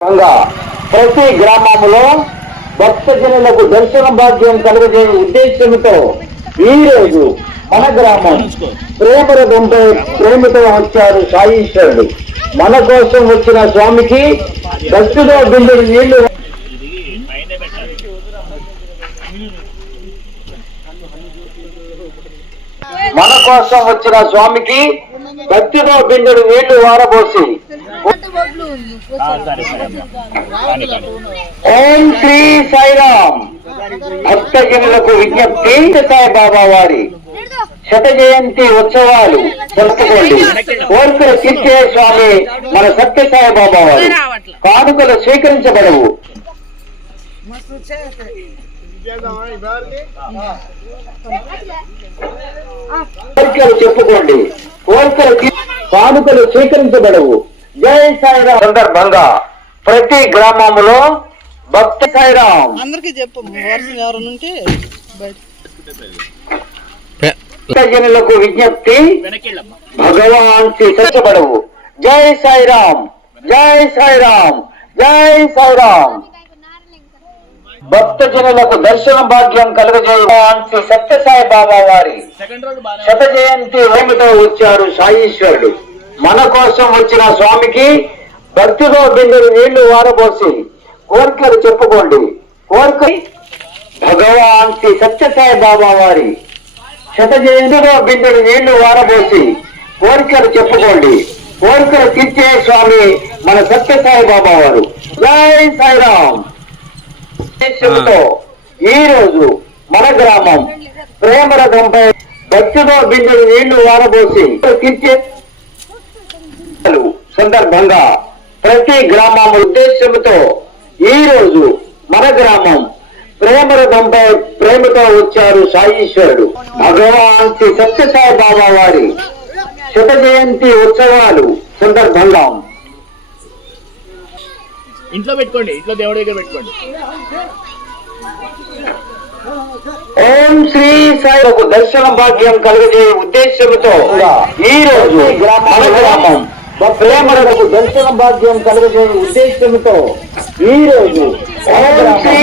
ప్రతి గ్రామంలో భక్తజనులకు దర్శన భాగ్యం కలిగే ఉద్దేశంతో ఈ రోజు మన గ్రామం ప్రేమరథంపై ప్రేమతో వచ్చారు సాయిశ్వరుడు మన కోసం వచ్చిన స్వామికి భక్తిలో బిందుడు నీళ్ళు మన కోసం వచ్చిన స్వామికి భక్తితో బిందుడు నీళ్ళు వారబోసి ఓం శ్రీ సాయిరామ్. భక్తజనులకు విజ్ఞప్తి సాయిబాబా వారి శత జయంతి ఉత్సవాలు జరుపుకోండి. కోరికలు తీర్చే స్వామి మన సత్య సాయిబాబా వారు. కానుకలు స్వీకరించబడవు. కోరికలు చెప్పుకోండి. కోరికలు కానుకలు స్వీకరించబడవు. జై సాయిరామ్. సందర్భంగా ప్రతి గ్రామంలో భక్తి సాయిరామ్. అందరికి చెప్పు వరుసలు ఎవరైనా ఉంటే బయట. భక్తజనులకు విజ్ఞప్తి భగవాన్ శిక్షబడవు జై సాయిరామ్. జై సాయిరామ్. జై సాయిరామ్. భక్తజనులకు దర్శన భాగ్యం కలుగజేయవాన్ శ్రీ సత్యసాయి బాబా వారి శత జయంతి వచ్చారు సాయీశ్వరుడు మన కోసం వచ్చిన స్వామికి భక్తితో బిందెడు నీళ్ళు వారబోసి కోరికలు చెప్పుకోండి. కోరిక భగవాన్ శ్రీ సత్యసాయి బాబా వారి శత జయంతిలో బిందెడు నీళ్ళు వారబోసి కోరికలు చెప్పుకోండి. కోరికలు తీర్చే స్వామి మన సత్యసాయి బాబా వారు. జై సాయిరామ్. ఈ రోజు మన గ్రామం ప్రేమరథంపై భక్తితో బిందెడు నీళ్ళు వారబోసి తీర్చే సందర్భంగా ప్రతి గ్రామం ఉద్దేశంతో ఈ రోజు మన గ్రామం ప్రేమరథంపై ప్రేమతో వచ్చారు సాయీశ్వరుడు భగవాన్ శ్రీ సత్యసాయి బాబా వారి శత జయంతి ఉత్సవాలు సందర్భంగా. ఇంట్లో పెట్టుకోండి ఇంట్లో దేవుడి దగ్గర పెట్టుకోండి. ఓం శ్రీ సాయికు దర్శన భాగ్యం కలుగజే ఉద్దేశంతో ఈ రోజు మన గ్రామం ప్రేమలకు దర్శన భాగ్యం కలుగజే ఉద్దేశంతో ఈ రోజు ప్రేమరథంపై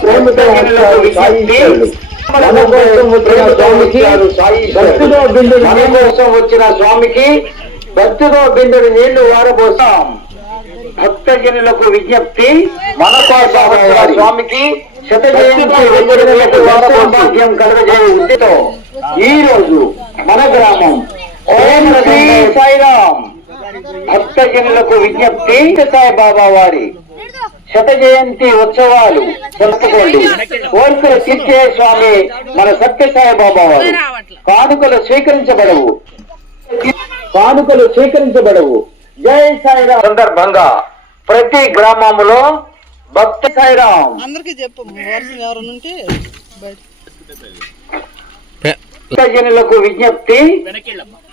ప్రేమతో వచ్చారు సాయీశ్వరుడు. మన కోసం వచ్చిన స్వామికి భక్తితో మన కోసం వచ్చిన స్వామికి భక్తితో బిందుడు నీళ్ళు వారబోసాం. భక్తజనులకు విజ్ఞప్తి మన కోసం వచ్చిన స్వామికి శత జయంతి వెంకటేశ్వరులకు వారభాగ్యం కలగజే ఉద్దేశంతో ఈ రోజు మన గ్రామం ఓం శ్రీ సాయిరామ్. భక్తజనులకు విజ్ఞప్తి సాయి బాబా వారి శత జయంతి ఉత్సవాలు జరుపుకోండి. కోరికలు తీర్చే స్వామి మన సత్య సాయి బాబా వారు. కానుకలు స్వీకరించబడవు. కానుకలు స్వీకరించబడవు. జై సాయిరామ్. సందర్భంగా ప్రతి గ్రామంలో భక్తి సాయిరామ్. అందరికి చెప్పు వరుసలు జనులకు విజ్ఞప్తి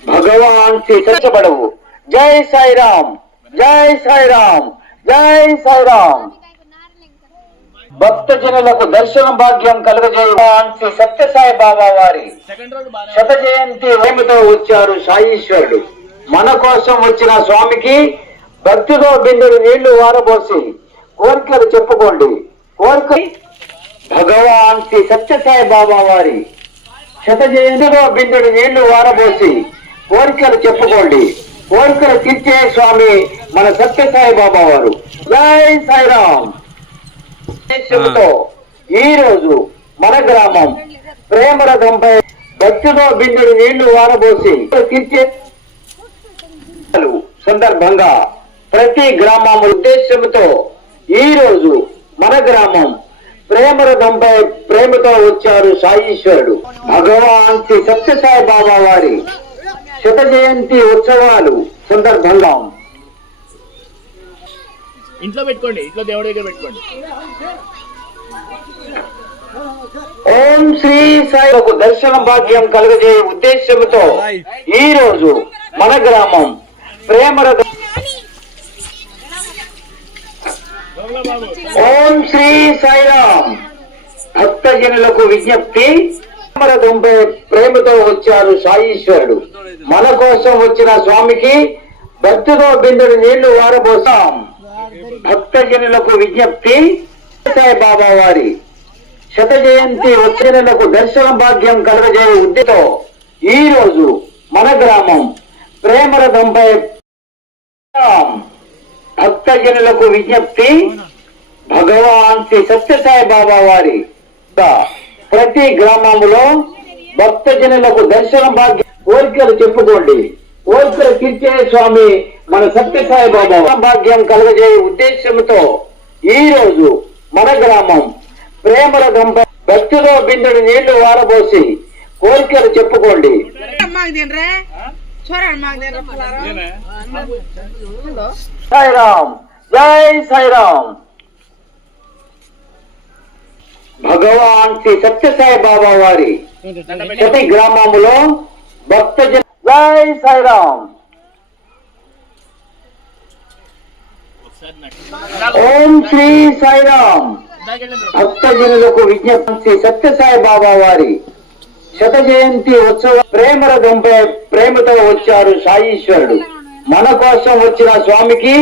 భగవాన్ శిక్షబడవు జై సాయిరామ్ జై సాయిరామ్ జై సాయిరామ్. భక్త జనులకు దర్శన భాగ్యం కలుగజేయవాన్ శ్రీ సత్యసాయి బాబా వారి శత జయంతి వేమితో వచ్చారు సాయీశ్వరుడు. మన కోసం వచ్చిన స్వామికి భక్తితో బిందుడు నీళ్ళు వారబోసి కోరికలు చెప్పుకోండి. కోరిక భగవాన్ శ్రీ సత్యసాయి బాబా వారి శత జయంతిలో బిందెడు నీళ్ళు వారబోసి కోరికలు చెప్పుకోండి. కోరికలు తీర్చే స్వామి మన సత్యసాయి బాబా వారు. జై సాయిరామ్. ఉద్దేశంతో ఈ రోజు మన గ్రామం ప్రేమరథంపై భక్తితో బిందుడు నీళ్ళు వారబోసి తీర్చే సందర్భంగా ప్రతి గ్రామం ఉద్దేశంతో ఈ రోజు మన గ్రామం ప్రేమరథంపై ప్రేమతో వచ్చారు సాయీశ్వరుడు భగవాన్ శ్రీ సత్యసాయి బాబా వారి శత జయంతి ఉత్సవాలు సందర్భంగా ఇంట్లో పెట్టుకోండి ఇంట్లో దేవుడి దగ్గర పెట్టుకోండి. ఓం శ్రీ సాయికు దర్శన భాగ్యం కలుగజే ఉద్దేశంతో ఈ రోజు మన గ్రామం ప్రేమరథ ఓం శ్రీ సాయిరామ్. భక్తజనులకు విజ్ఞప్తి. తొంభై ప్రేమతో వచ్చారు సాయీశ్వరుడు. మన కోసం వచ్చిన స్వామికి భక్తితో బిందుడు నీళ్ళు వారబోసాం. భక్తజనులకు విజ్ఞప్తి. సాయిబాబా వారి శత జయంతి వచ్చినలకు దర్శన భాగ్యం కలగజేయ ఉద్దేతో ఈ రోజు మన గ్రామం ప్రేమరథంపై భక్తజనులకు విజ్ఞప్తి భగవాన్ శ్రీ సత్యసాయి బాబా వారి ప్రతి గ్రామంలో భక్తజనులకు దర్శన భాగ్యం కోరికలు చెప్పుకోండి. కోరికలు తీర్చే స్వామి మన సత్యసాయి బాబా భాగ్యం కలగజేయ ఉద్దేశంతో ఈ రోజు మన గ్రామం ప్రేమల దంప భక్తిలో బిందుడు నీళ్ళు వారబోసి కోరికలు చెప్పుకోండి. చూడండి సాయిరామ్ జై సాయిరామ్. భగవాన్ శ్రీ సత్యసాయి బాబా వారి ప్రతి గ్రామములో భక్తజన జై సాయిరామ్. ఓం శ్రీ సాయిరామ్. భక్తజనులకు విజ్ఞప్తి శ్రీ సత్యసాయి బాబా వారి శత జయంతి ఉత్సవ ప్రేమల దంపై ప్రేమతో వచ్చారు సాయీశ్వరుడు మన కోసం వచ్చిన స్వామికి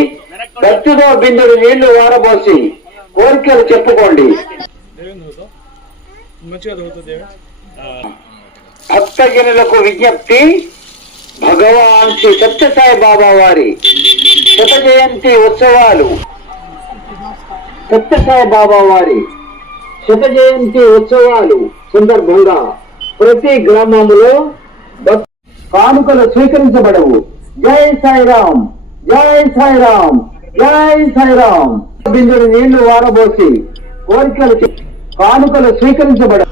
భక్తితో బిందుడు నీళ్ళు వారబోసి కోరికలు చెప్పుకోండి. భక్తజనులకు విజ్ఞప్తి భగవాన్ శ్రీ సత్యసాయి బాబా వారి శత జయంతి ఉత్సవాలు. సత్యసాయి బాబా వారి శత జయంతి ఉత్సవాలు సందర్భంగా ప్రతి గ్రామంలో కానుకలు స్వీకరించబడవు. జై సాయిరామ్ జై సాయిరామ్ జై సాయిరామ్. బిందుడు నీళ్ళు వారబోసి కోరికలు కానుకలు వచ్చింది అప్పుడు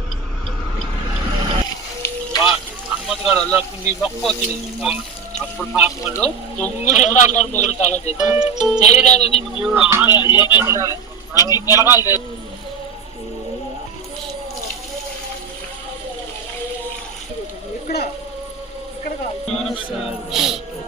తొమ్మిది ఇక్కడ ఇక్కడ కాదు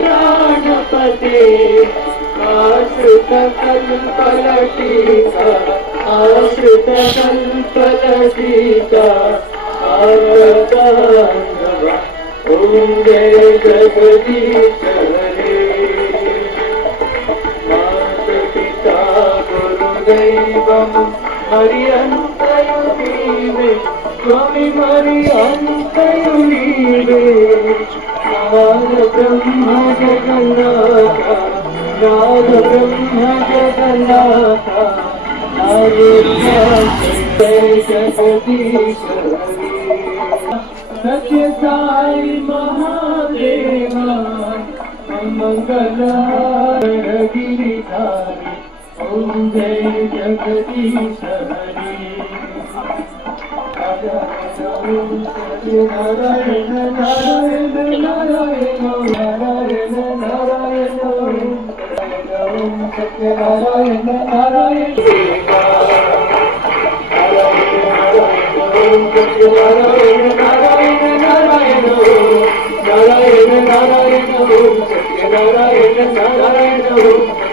प्राणपते आश्रित कल्पलटीका आश्रित कल्पलटीका आगतान्नव ॐ जय जगदीश ദൈവം മറിയന്തയുടീവേ സ്വാമി മറിയന്തയുടീവേ ബ്രഹ്മ ജഗന്നാഥ നാദ ബ്രഹ്മ ജഗന്നാഥ സത്യസായി മഹാദേവ മംഗള ഗിരിധാര ఓం జయ జగదీశ హరి నారాయణ నారాయణ నారాయణ నారాయణ నారాయణ ఓం సత్య నారాయణ నారాయణ ఓం సత్య నారాయణ నారాయణ నారాయణ నారాయణ నారాయణ ఓం సత్య నారాయణ నారాయణ ఓం